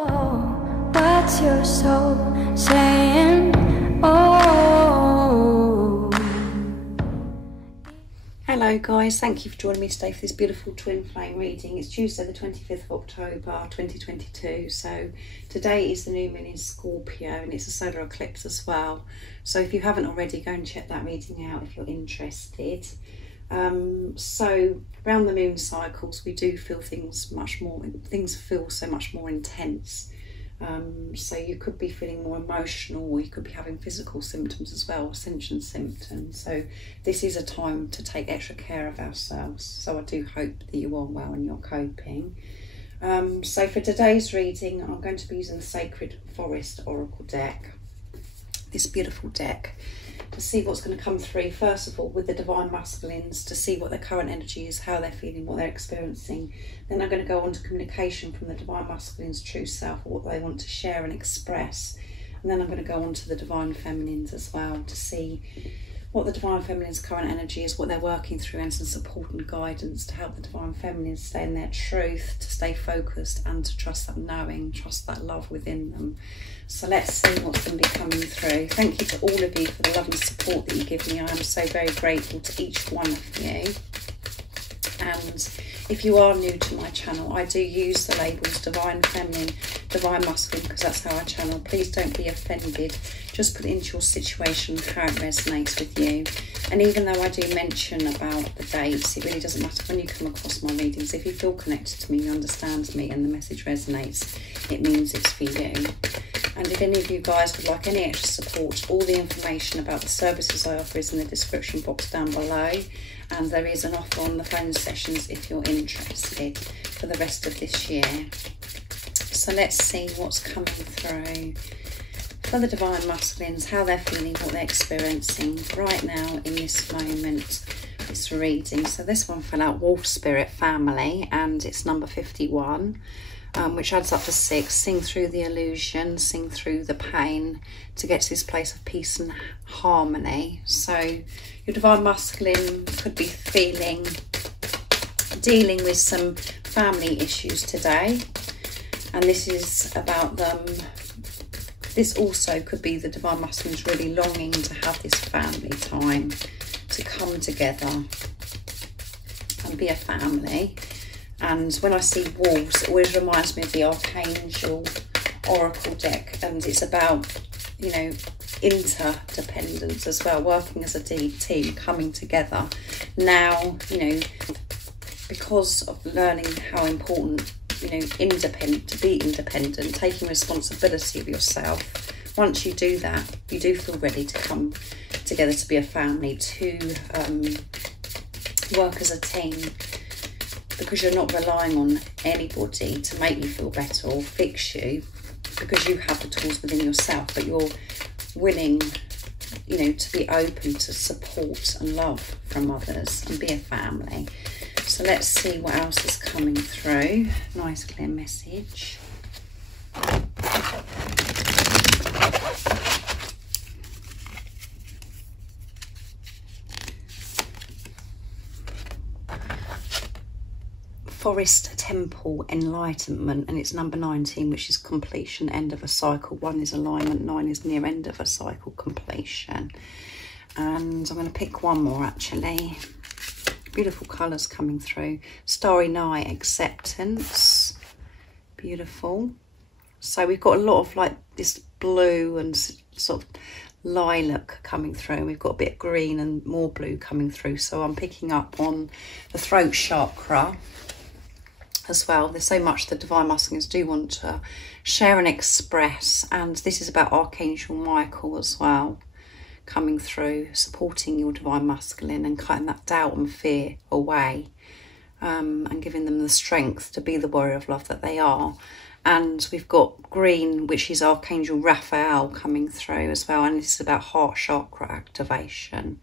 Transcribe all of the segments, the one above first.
What's your soul saying? Oh. Hello guys, thank you for joining me today for this beautiful twin flame reading. It's Tuesday the 25th of October 2022. So today is the new moon in Scorpio and it's a solar eclipse as well. So if you haven't already, go and check that reading out if you're interested. So around the moon cycles we do feel things feel so much more intense. So you could be feeling more emotional, or you could be having physical symptoms as well, ascension symptoms. So this is a time to take extra care of ourselves. So I do hope that you are well and you're coping. So for today's reading, I'm going to be using the Sacred Forest Oracle deck, this beautiful deck, to see what's going to come through, first of all, with the Divine Masculines, to see what their current energy is, how they're feeling, what they're experiencing. Then I'm going to go on to communication from the Divine Masculines' true self, what they want to share and express. And then I'm going to go on to the Divine Feminines as well, to see what the Divine Feminine's current energy is, what they're working through, and some support and guidance to help the Divine Feminines stay in their truth, to stay focused, and to trust that knowing, trust that love within them. So let's see what's going to be coming through. Thank you to all of you for the love and support that you give me. I am so very grateful to each one of you. And if you are new to my channel, I do use the labels Divine Feminine, Divine Masculine, because that's how I channel. Please don't be offended. Just put it into your situation how it resonates with you. And even though I do mention about the dates, it really doesn't matter when you come across my readings. If you feel connected to me, you understand me, and the message resonates, it means it's for you. And if any of you guys would like any extra support, all the information about the services I offer is in the description box down below. And there is an offer on the phone sessions if you're interested for the rest of this year. So let's see what's coming through for the Divine Masculines, how they're feeling, what they're experiencing right now in this moment, this reading. So this one fell out, Wolf Spirit Family, and it's number 51. Which adds up to 6. Sing through the illusion, sing through the pain to get to this place of peace and harmony. So your Divine Masculine could be dealing with some family issues today, and this is about them. This also could be the Divine Masculines really longing to have this family time, to come together and be a family. And when I see wolves, it always reminds me of the Archangel Oracle deck. And it's about, you know, interdependence as well, working as a team, coming together. Now, you know, because of learning how important, you know, to be independent, taking responsibility of yourself. Once you do that, you do feel ready to come together to be a family, to work as a team, because you're not relying on anybody to make you feel better or fix you, because you have the tools within yourself, but you're willing, you know, to be open to support and love from others and be a family. So let's see what else is coming through. Nice clear message. Forest Temple Enlightenment, and it's number 19, which is completion, end of a cycle. 1 is alignment, 9 is near end of a cycle, completion. And I'm going to pick one more actually. Beautiful colours coming through. Starry Night, acceptance. Beautiful. So we've got a lot of like this blue and sort of lilac coming through. We've got a bit of green and more blue coming through. So I'm picking up on the throat chakra as well. There's so much the Divine Masculines do want to share and express, and this is about Archangel Michael as well, coming through, supporting your Divine Masculine and cutting that doubt and fear away, and giving them the strength to be the warrior of love that they are. And we've got green, which is Archangel Raphael, coming through as well, and this is about heart chakra activation.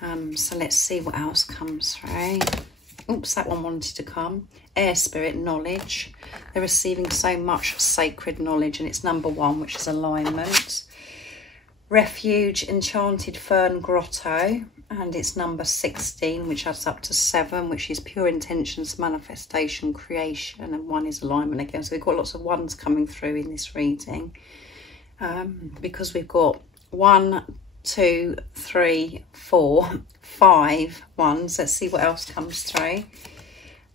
So let's see what else comes through. Oops, that one wanted to come. Air Spirit, knowledge. They're receiving so much sacred knowledge, and it's number 1, which is alignment. Refuge, Enchanted Fern Grotto, and it's number 16, which adds up to 7, which is pure intentions, manifestation, creation, and 1 is alignment again. So we've got lots of 1s coming through in this reading, because we've got 1, 2, 3, 4, 5 1s. Let's see what else comes through.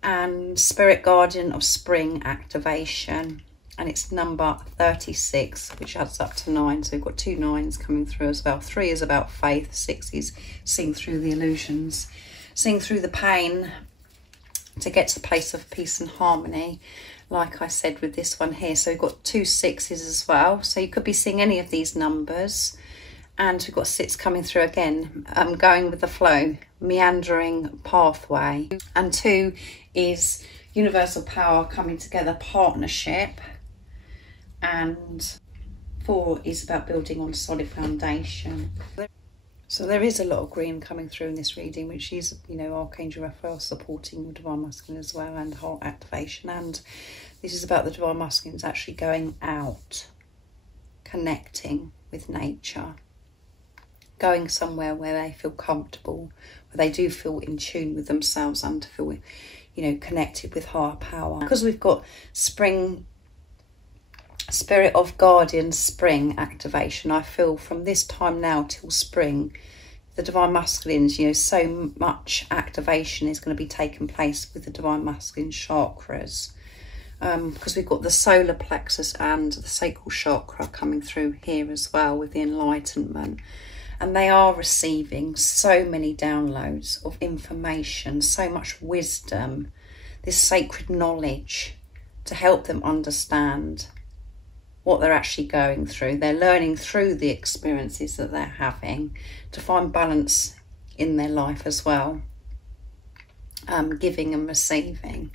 And Spirit Guardian of Spring activation, and it's number 36, which adds up to 9. So we've got 2 9s coming through as well. 3 is about faith, 6 is seeing through the illusions, seeing through the pain to get to a place of peace and harmony, like I said with this one here. So we've got 2 6s as well, so you could be seeing any of these numbers. And we've got 6 coming through again, going with the flow, meandering pathway. And 2 is universal power coming together, partnership. And 4 is about building on solid foundation. So there is a lot of green coming through in this reading, which is, you know, Archangel Raphael supporting your Divine Masculine as well, and heart activation. And this is about the Divine Masculines actually going out, connecting with nature, going somewhere where they feel comfortable, where they do feel in tune with themselves and to feel, you know, connected with higher power. Because we've got spring, Spirit of Guardian Spring activation, I feel from this time now till spring, the Divine Masculines, you know, so much activation is going to be taking place with the Divine Masculine chakras. Because we've got the solar plexus and the sacral chakra coming through here as well with the enlightenment. And they are receiving so many downloads of information, so much wisdom, this sacred knowledge to help them understand what they're actually going through. They're learning through the experiences that they're having to find balance in their life as well, giving and receiving.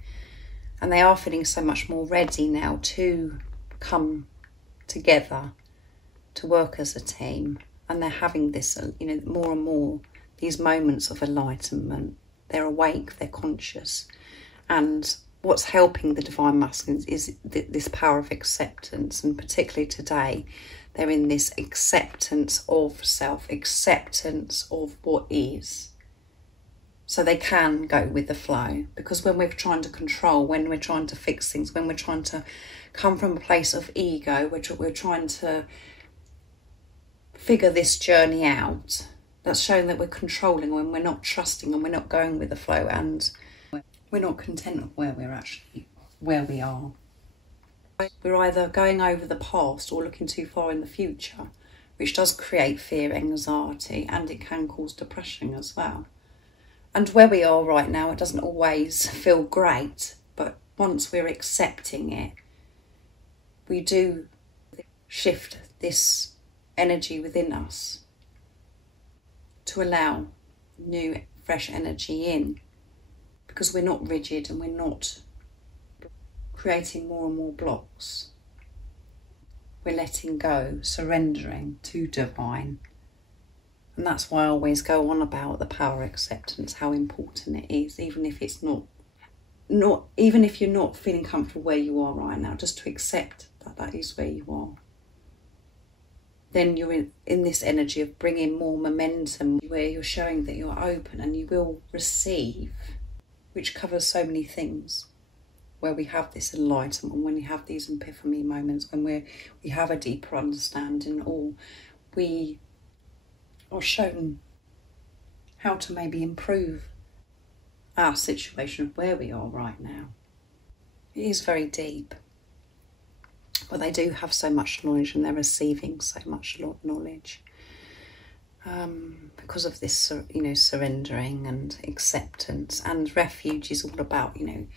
And they are feeling so much more ready now to come together, to work as a team. And they're having this, you know, more and more, these moments of enlightenment. They're awake, they're conscious. And what's helping the Divine Masculines is this power of acceptance. And particularly today, they're in this acceptance of self, acceptance of what is. So they can go with the flow. Because when we're trying to control, when we're trying to fix things, when we're trying to come from a place of ego, we're trying to figure this journey out, that's showing that we're controlling, when we're not trusting and we're not going with the flow, and we're not content with where we are. We're either going over the past or looking too far in the future, which does create fear, anxiety, and it can cause depression as well. And where we are right now, it doesn't always feel great, but once we're accepting it, we do shift this energy within us to allow new, fresh energy in, because we're not rigid and we're not creating more and more blocks. We're letting go, surrendering to divine. And that's why I always go on about the power of acceptance, how important it is, even if it's even if you're not feeling comfortable where you are right now, just to accept that that is where you are. Then you're in this energy of bringing more momentum, where you're showing that you're open and you will receive, which covers so many things, where we have this enlightenment, when we have these epiphany moments, when we have a deeper understanding, or we are shown how to maybe improve our situation of where we are right now. It is very deep. But they do have so much knowledge, and they're receiving so much knowledge because of this, you know, surrendering and acceptance. And refuge is all about, you know,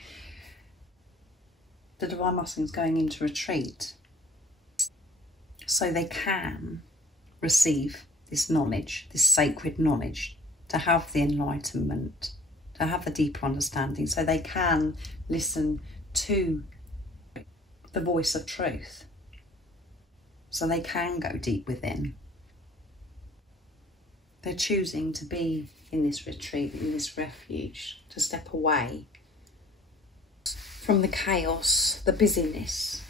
the Divine Masculines going into retreat, so they can receive this knowledge, this sacred knowledge, to have the enlightenment, to have the deeper understanding, so they can listen to the voice of truth, so they can go deep within. They're choosing to be in this retreat, in this refuge, to step away from the chaos, the busyness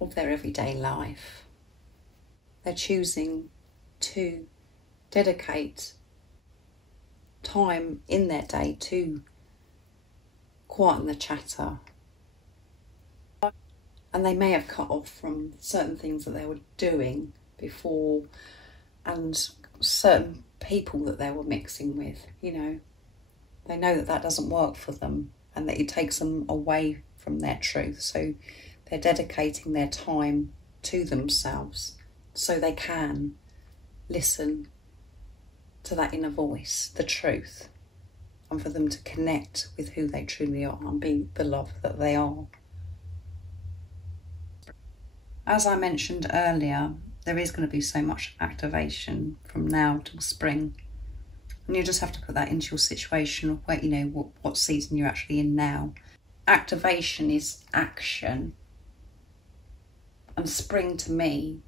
of their everyday life, They're choosing to dedicate time in their day to quieten the chatter. And they may have cut off from certain things that they were doing before and certain people that they were mixing with, you know. They know that that doesn't work for them and that it takes them away from their truth. So they're dedicating their time to themselves so they can listen to that inner voice, the truth, and for them to connect with who they truly are and be the love that they are. As I mentioned earlier, there is going to be so much activation from now till spring. And you just have to put that into your situation of where, you know, what season you're actually in now. Activation is action. And spring to me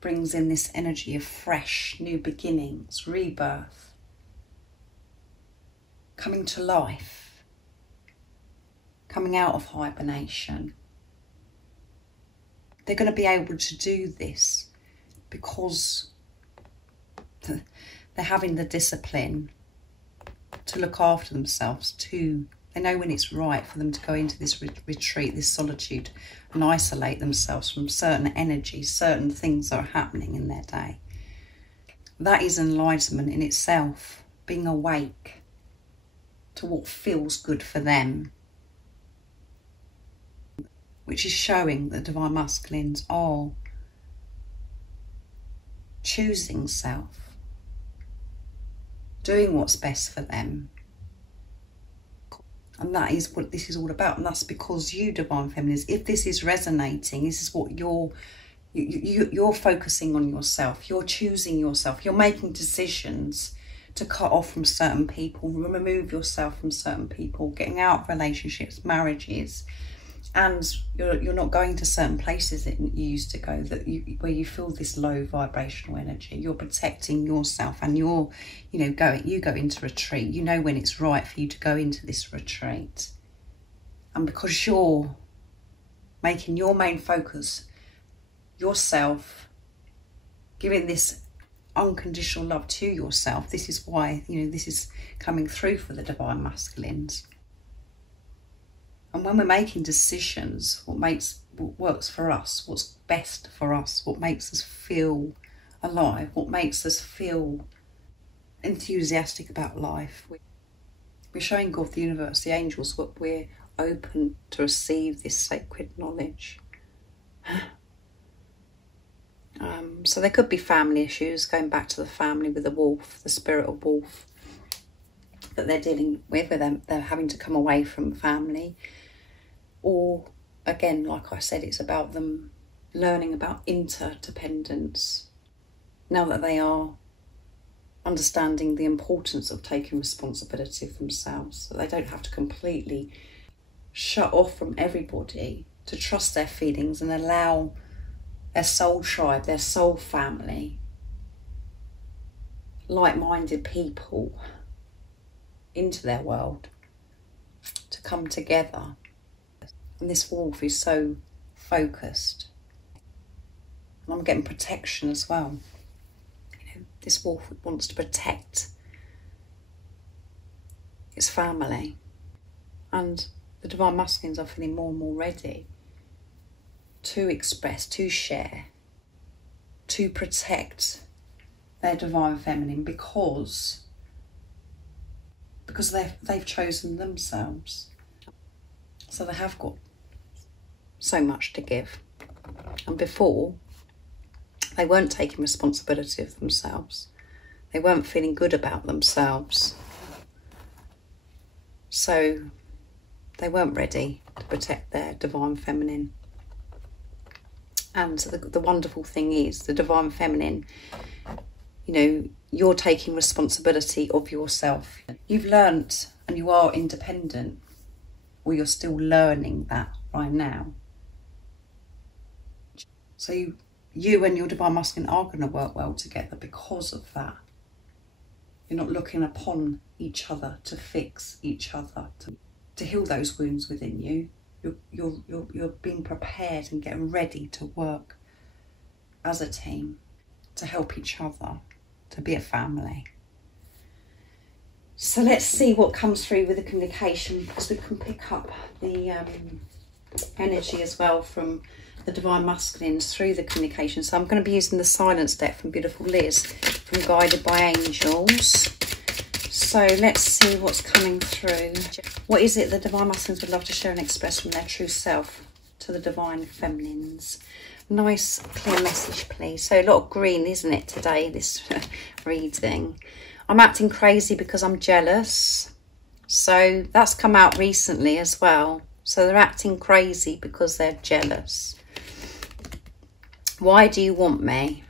brings in this energy of fresh, new beginnings, rebirth, coming to life, coming out of hibernation. They're going to be able to do this because they're having the discipline to look after themselves, they know when it's right for them to go into this retreat, this solitude, and isolate themselves from certain energies, certain things that are happening in their day. That is enlightenment in itself, being awake to what feels good for them, which is showing that divine masculines are choosing self, doing what's best for them. And that is what this is all about. And that's because you, divine feminines, if this is resonating, this is what you're focusing on yourself. You're choosing yourself. You're making decisions to cut off from certain people, remove yourself from certain people, getting out of relationships, marriages. And you're not going to certain places that you used to go where you feel this low vibrational energy. You're protecting yourself, and you go into retreat. You know when it's right for you to go into this retreat. And because you're making your main focus yourself, giving this unconditional love to yourself, this is why, this is coming through for the divine masculines. And when we're making decisions, what works for us, what's best for us, what makes us feel alive, what makes us feel enthusiastic about life, we're showing God, the universe, the angels, that we're open to receive this sacred knowledge. So there could be family issues, going back to the family with the wolf, the spirit of wolf that they're dealing with, where they're having to come away from family. Or, again, like I said, it's about them learning about interdependence. Now that they are understanding the importance of taking responsibility of themselves, that they don't have to completely shut off from everybody, to trust their feelings and allow their soul tribe, their soul family, like-minded people into their world to come together. And this wolf is so focused. And I'm getting protection as well. This wolf wants to protect its family. And the divine masculines are feeling more and more ready to express, to share, to protect their divine feminine because they've chosen themselves. So they have got so much to give. And before, they weren't taking responsibility of themselves. They weren't feeling good about themselves. So they weren't ready to protect their divine feminine. And the wonderful thing is, the divine feminine, you're taking responsibility of yourself. You've learnt and you are independent, or you're still learning that right now. So you and your divine masculine are going to work well together because of that. You're not looking upon each other to fix each other, to heal those wounds within you. You're being prepared and getting ready to work as a team, to help each other, to be a family. So let's see what comes through with the communication, because we can pick up the energy as well from the Divine Masculines through the communication. So I'm going to be using the Silence deck from beautiful Liz from Guided by Angels. So let's see what's coming through. What is it the Divine Masculines would love to share and express from their true self to the Divine Feminines? Nice clear message, please. So a lot of green, isn't it, today, this reading. I'm acting crazy because I'm jealous. So that's come out recently as well. So they're acting crazy because they're jealous. Why do you want me?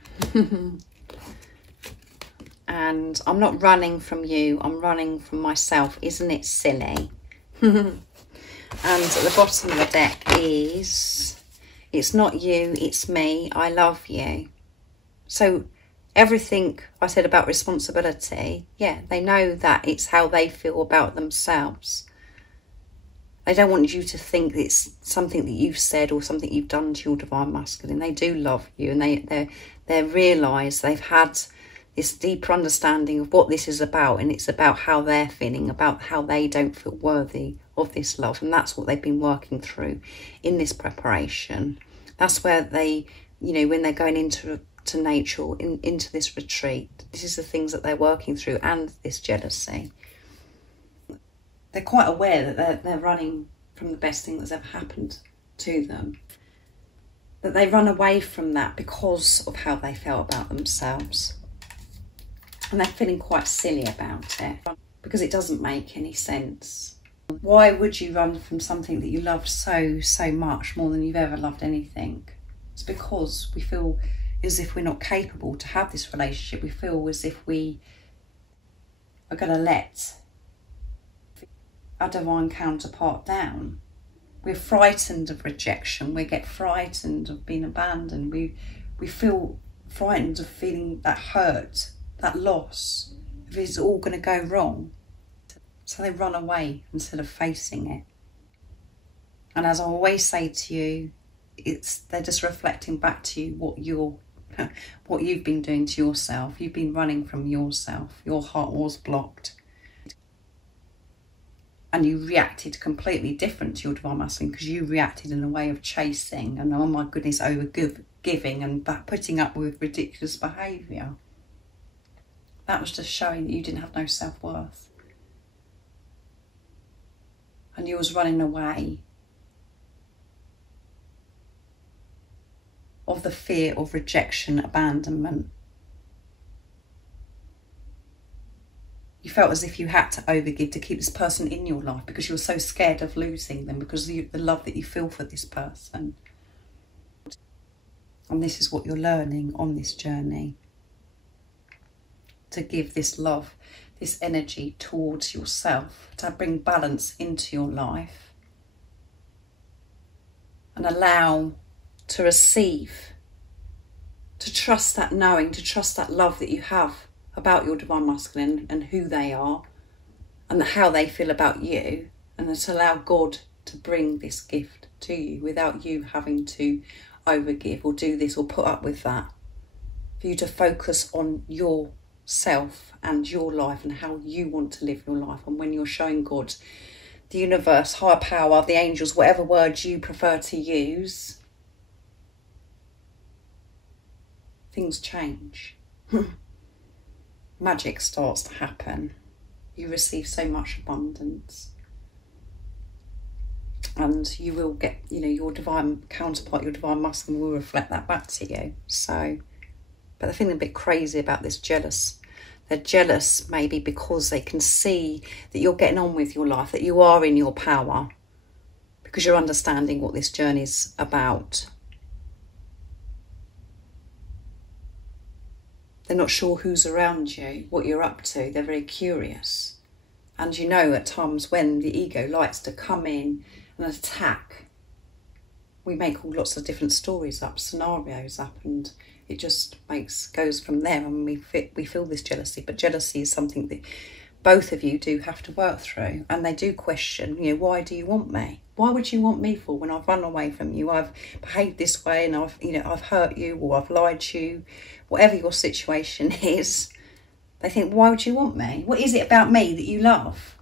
And I'm not running from you. I'm running from myself. Isn't it silly? And at the bottom of the deck is, it's not you, it's me. I love you. So everything I said about responsibility, yeah, they know that it's how they feel about themselves. They don't want you to think it's something that you've said or something you've done to your Divine Masculine. They do love you, and they realise they've had this deeper understanding of what this is about, and it's about how they're feeling, about how they don't feel worthy of this love, and that's what they've been working through in this preparation. That's where they, you know, when they're going into nature, into this retreat, this is the things that they're working through, and this jealousy. They're quite aware that they're running from the best thing that's ever happened to them, that they run away from that because of how they felt about themselves, and they're feeling quite silly about it because it doesn't make any sense. Why would you run from something that you love so much, more than you've ever loved anything? It's because we feel as if we're not capable to have this relationship. We feel as if we are going to let our divine counterpart down. We're frightened of rejection. We get frightened of being abandoned. We feel frightened of feeling that hurt, that loss, if it's all going to go wrong. So they run away instead of facing it. And as I always say to you, they're just reflecting back to you what you've been doing to yourself. You've been running from yourself. Your heart was blocked. And you reacted completely different to your Divine Masculine, because you reacted in a way of chasing and, oh my goodness, over giving and putting up with ridiculous behaviour. That was just showing that you didn't have no self-worth. And you was running away of the fear of rejection, abandonment. You felt as if you had to overgive to keep this person in your life because you were so scared of losing them, because of the love that you feel for this person. And this is what you're learning on this journey. To give this love, this energy towards yourself, to bring balance into your life. And allow to receive, to trust that knowing, to trust that love that you have about your Divine Masculine and who they are and how they feel about you, and then to allow God to bring this gift to you without you having to overgive or do this or put up with that. For you to focus on yourself and your life and how you want to live your life. And when you're showing God, the universe, higher power, the angels, whatever words you prefer to use, things change. Magic starts to happen. You receive so much abundance. And you will get, you know, your divine counterpart, your Divine Masculine will reflect that back to you. So, but they're feeling a bit crazy about this jealous. They're jealous maybe because they can see that you're getting on with your life, that you are in your power, because you're understanding what this journey's about. They're not sure who's around you, what you're up to. They're very curious. And you know, at times when the ego likes to come in and attack, we make all lots of different stories up, scenarios up, and it just goes from there, and we feel this jealousy. But jealousy is something that both of you do have to work through, and they do question, you know, why do you want me? Why would you want me for when I've run away from you? I've behaved this way, and I've hurt you, or I've lied to you, whatever your situation is. They think, why would you want me? What is it about me that you love?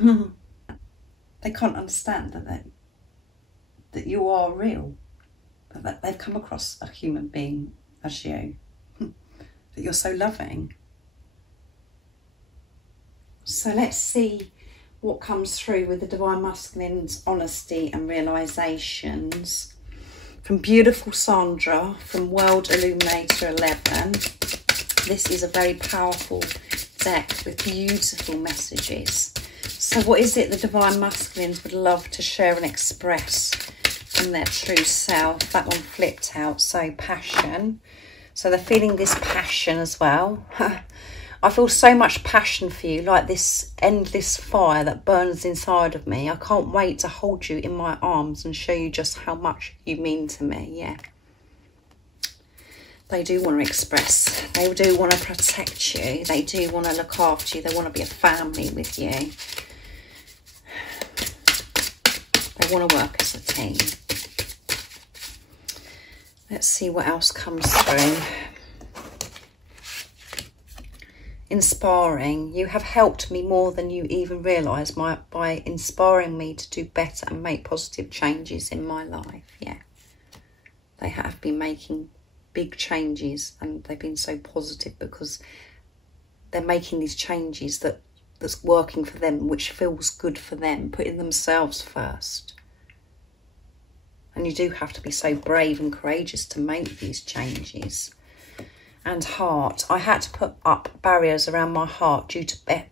They can't understand that you are real, that they've come across a human being as you, that you're so loving. So let's see what comes through with the Divine Masculine's honesty and realizations. From beautiful Sandra, from World Illuminator 11. This is a very powerful deck with beautiful messages. So what is it the Divine Masculines would love to share and express from their true self? That one flipped out, so passion. So they're feeling this passion as well. I feel so much passion for you, like this endless fire that burns inside of me. I can't wait to hold you in my arms and show you just how much you mean to me, yeah. They do want to express, they do want to protect you, they do want to look after you, they want to be a family with you. They want to work as a team. Let's see what else comes through. Inspiring. You have helped me more than you even realise by inspiring me to do better and make positive changes in my life. Yeah. They have been making big changes, and they've been so positive because they're making these changes that's working for them, which feels good for them, putting themselves first. And you do have to be so brave and courageous to make these changes. And heart. I had to put up barriers around my heart due to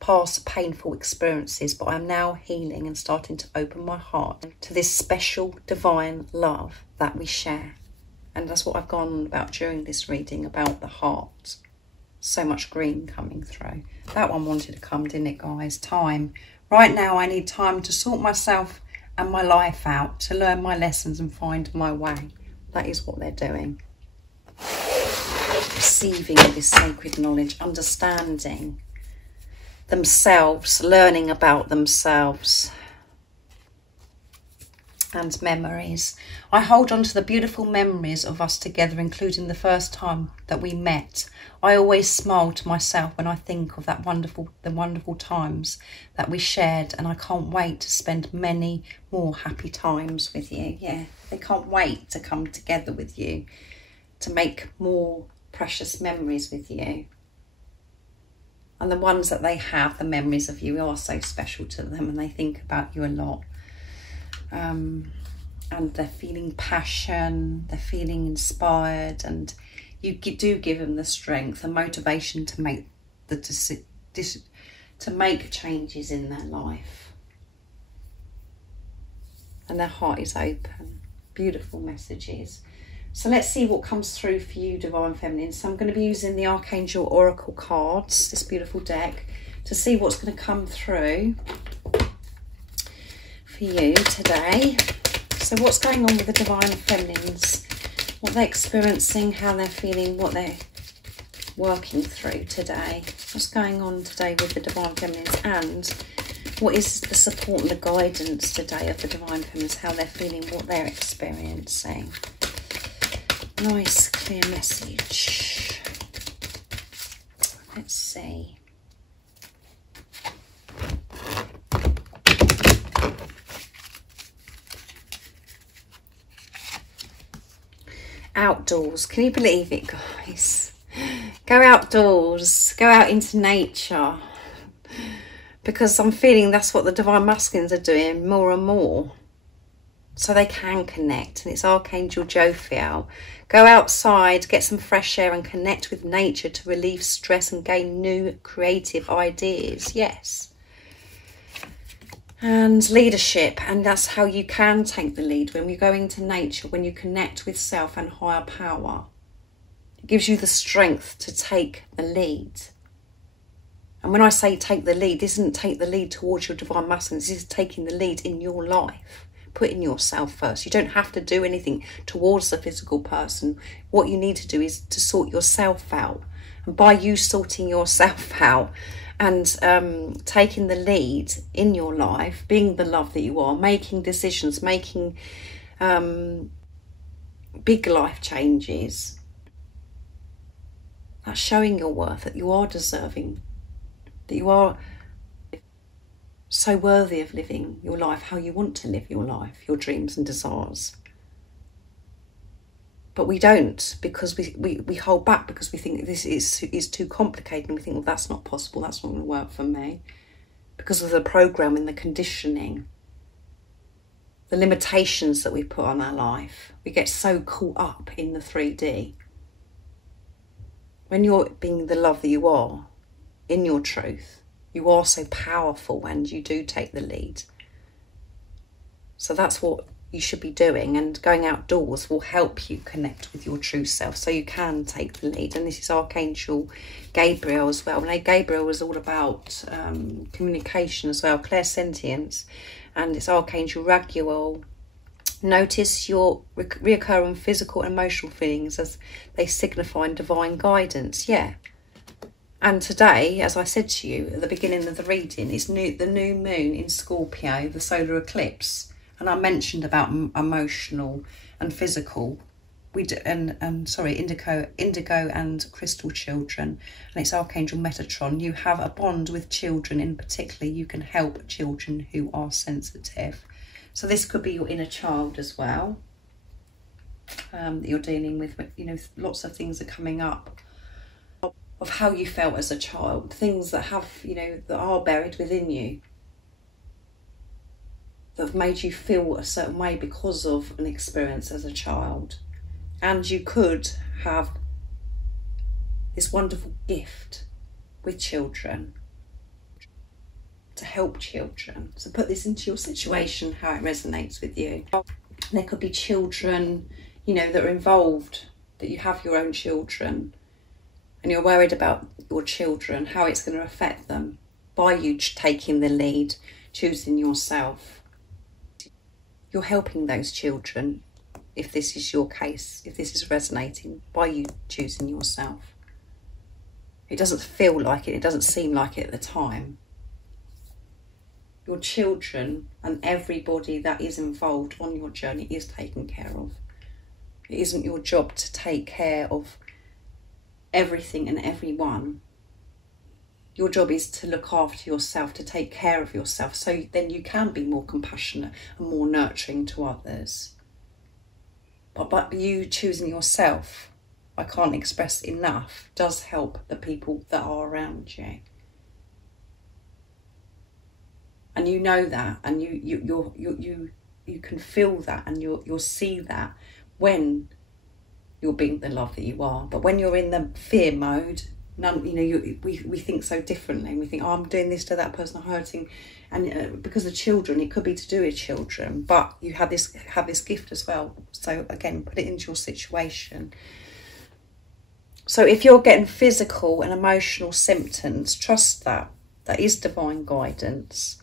past painful experiences, but I'm now healing and starting to open my heart to this special divine love that we share. And that's what I've gone on about during this reading, about the heart. So much green coming through. That one wanted to come, didn't it, guys? Time. Right now I need time to sort myself and my life out, to learn my lessons and find my way. That is what they're doing. Receiving this sacred knowledge, understanding themselves, learning about themselves, and memories. I hold on to the beautiful memories of us together, including the first time that we met. I always smile to myself when I think of the wonderful times that we shared, and I can't wait to spend many more happy times with you. Yeah, they can't wait to come together with you, to make more precious memories with you. And the ones that they have, the memories of you, are so special to them, and they think about you a lot. And they're feeling passion, they're feeling inspired, and you do give them the strength and motivation to make to make changes in their life. And their heart is open. Beautiful messages. So let's see what comes through for you, Divine Feminine. So I'm going to be using the Archangel Oracle cards, this beautiful deck, to see what's going to come through for you today. So what's going on with the Divine Feminines? What they're experiencing, how they're feeling, what they're working through today. What's going on today with the Divine Feminines, and what is the support and the guidance today of the Divine Feminines, how they're feeling, what they're experiencing. Nice, clear message. Let's see. Outdoors. Can you believe it, guys? Go outdoors. Go out into nature. Because I'm feeling that's what the Divine Masculines are doing more and more. So they can connect. And it's Archangel Jophiel. Go outside, get some fresh air and connect with nature to relieve stress and gain new creative ideas. Yes. And leadership, and that's how you can take the lead when you go into nature, when you connect with self and higher power. It gives you the strength to take the lead. And when I say take the lead, this isn't take the lead towards your Divine Masculine, this is taking the lead in your life, putting yourself first. You don't have to do anything towards the physical person. What you need to do is to sort yourself out And by you sorting yourself out and taking the lead in your life, being the love that you are, making decisions, making big life changes, that's showing your worth, that you are deserving, that you are so worthy of living your life how you want to live your life, your dreams and desires. But we don't, because we hold back, because we think this is too complicated, and we think, well, that's not possible, that's not going to work for me, because of the programming, the conditioning, the limitations that we put on our life. We get so caught up in the 3D. When you're being the love that you are, in your truth, you are so powerful, and you do take the lead. So that's what you should be doing, and going outdoors will help you connect with your true self, so you can take the lead. And this is Archangel Gabriel as well. Now, Gabriel is all about communication as well, clairsentience, and it's Archangel Raguel. Notice your reoccurring physical and emotional feelings as they signify divine guidance. Yeah. And today, as I said to you at the beginning of the reading, is the new moon in Scorpio, the solar eclipse. And I mentioned about emotional and physical, indigo and crystal children, and it's Archangel Metatron. You have a bond with children, in particular. You can help children who are sensitive. So this could be your inner child as well, that you're dealing with. You know, lots of things are coming up of how you felt as a child, things that have, you know, that are buried within you, that have made you feel a certain way because of an experience as a child. And you could have this wonderful gift with children, to help children. So put this into your situation, how it resonates with you. There could be children, you know, that are involved, that you have your own children, and you're worried about your children, how it's going to affect them by you taking the lead, choosing yourself. You're helping those children, if this is your case, if this is resonating, by you choosing yourself. It doesn't feel like it, it doesn't seem like it at the time. Your children and everybody that is involved on your journey is taken care of. It isn't your job to take care of everything and everyone. Your job is to look after yourself, to take care of yourself, so then you can be more compassionate and more nurturing to others. But you choosing yourself, I can't express enough, does help the people that are around you. And you know that, and you can feel that, and you'll see that when you're being the love that you are. But when you're in the fear mode, we think so differently, and we think, oh, I'm doing this to that person, I'm hurting, and because of children, it could be to do with children, but you have this gift as well. So again, put it into your situation. So if you're getting physical and emotional symptoms, trust that is divine guidance.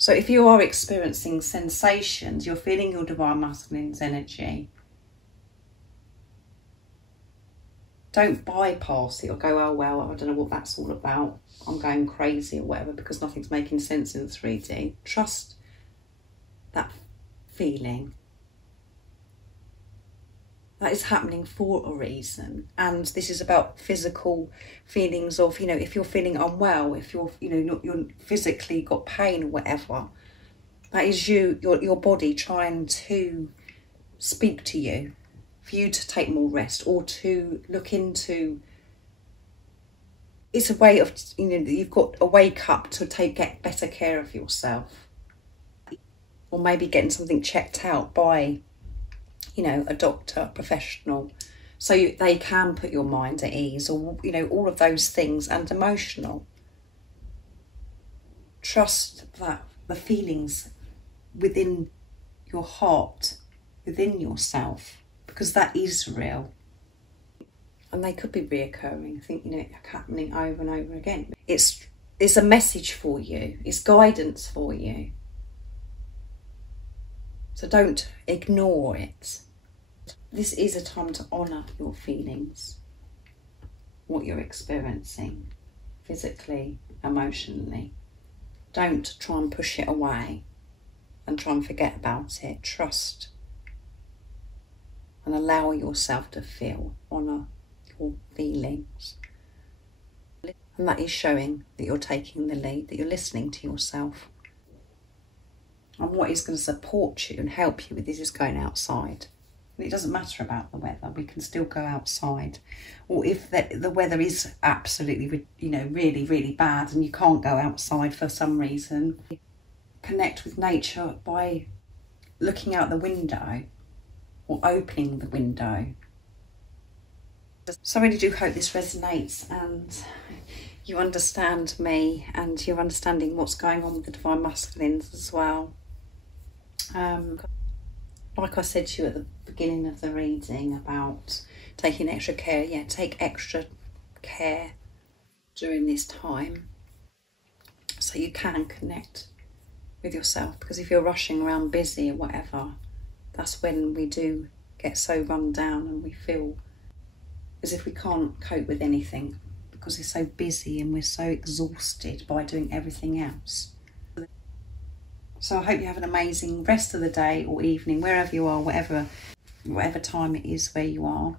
So if you are experiencing sensations, you're feeling your divine masculine's energy, don't bypass it or go, oh, well, I don't know what that's all about, I'm going crazy or whatever, because nothing's making sense in 3D. Trust that feeling. That is happening for a reason. And this is about physical feelings of, if you're feeling unwell, if you're, you're physically got pain or whatever, that is your body trying to speak to you, for you to take more rest or to look into. It's a way of, you've got to wake up to get better care of yourself, or maybe getting something checked out by, a doctor, a professional, so they can put your mind at ease, or, all of those things, and emotional. Trust that the feelings within your heart, within yourself, because that is real. And they could be reoccurring. I think, happening over and over again. It's a message for you. It's guidance for you. So don't ignore it. This is a time to honour your feelings. what you're experiencing physically, emotionally. Don't try and push it away and try and forget about it. Trust and allow yourself to feel, honour your feelings. And that is showing that you're taking the lead, that you're listening to yourself. And what is going to support you and help you with this is going outside. And it doesn't matter about the weather, we can still go outside. Or if the weather is absolutely, really, really bad and you can't go outside for some reason, connect with nature by looking out the window or opening the window. So I really do hope this resonates and you understand me and you're understanding what's going on with the Divine Masculines as well. Like I said to you at the beginning of the reading about taking extra care, take extra care during this time so you can connect with yourself, because if you're rushing around busy or whatever, that's when we do get so run down and we feel as if we can't cope with anything because we're so busy and we're so exhausted by doing everything else. So I hope you have an amazing rest of the day or evening, wherever you are, whatever time it is where you are.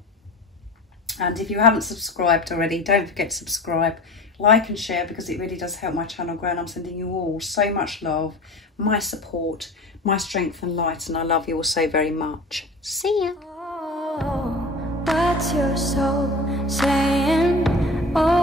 And if you haven't subscribed already, don't forget to subscribe, like and share, because it really does help my channel grow. And I'm sending you all so much love, my support, my strength and light, and I love you all so very much. See ya. Oh, what's your soul saying? Oh.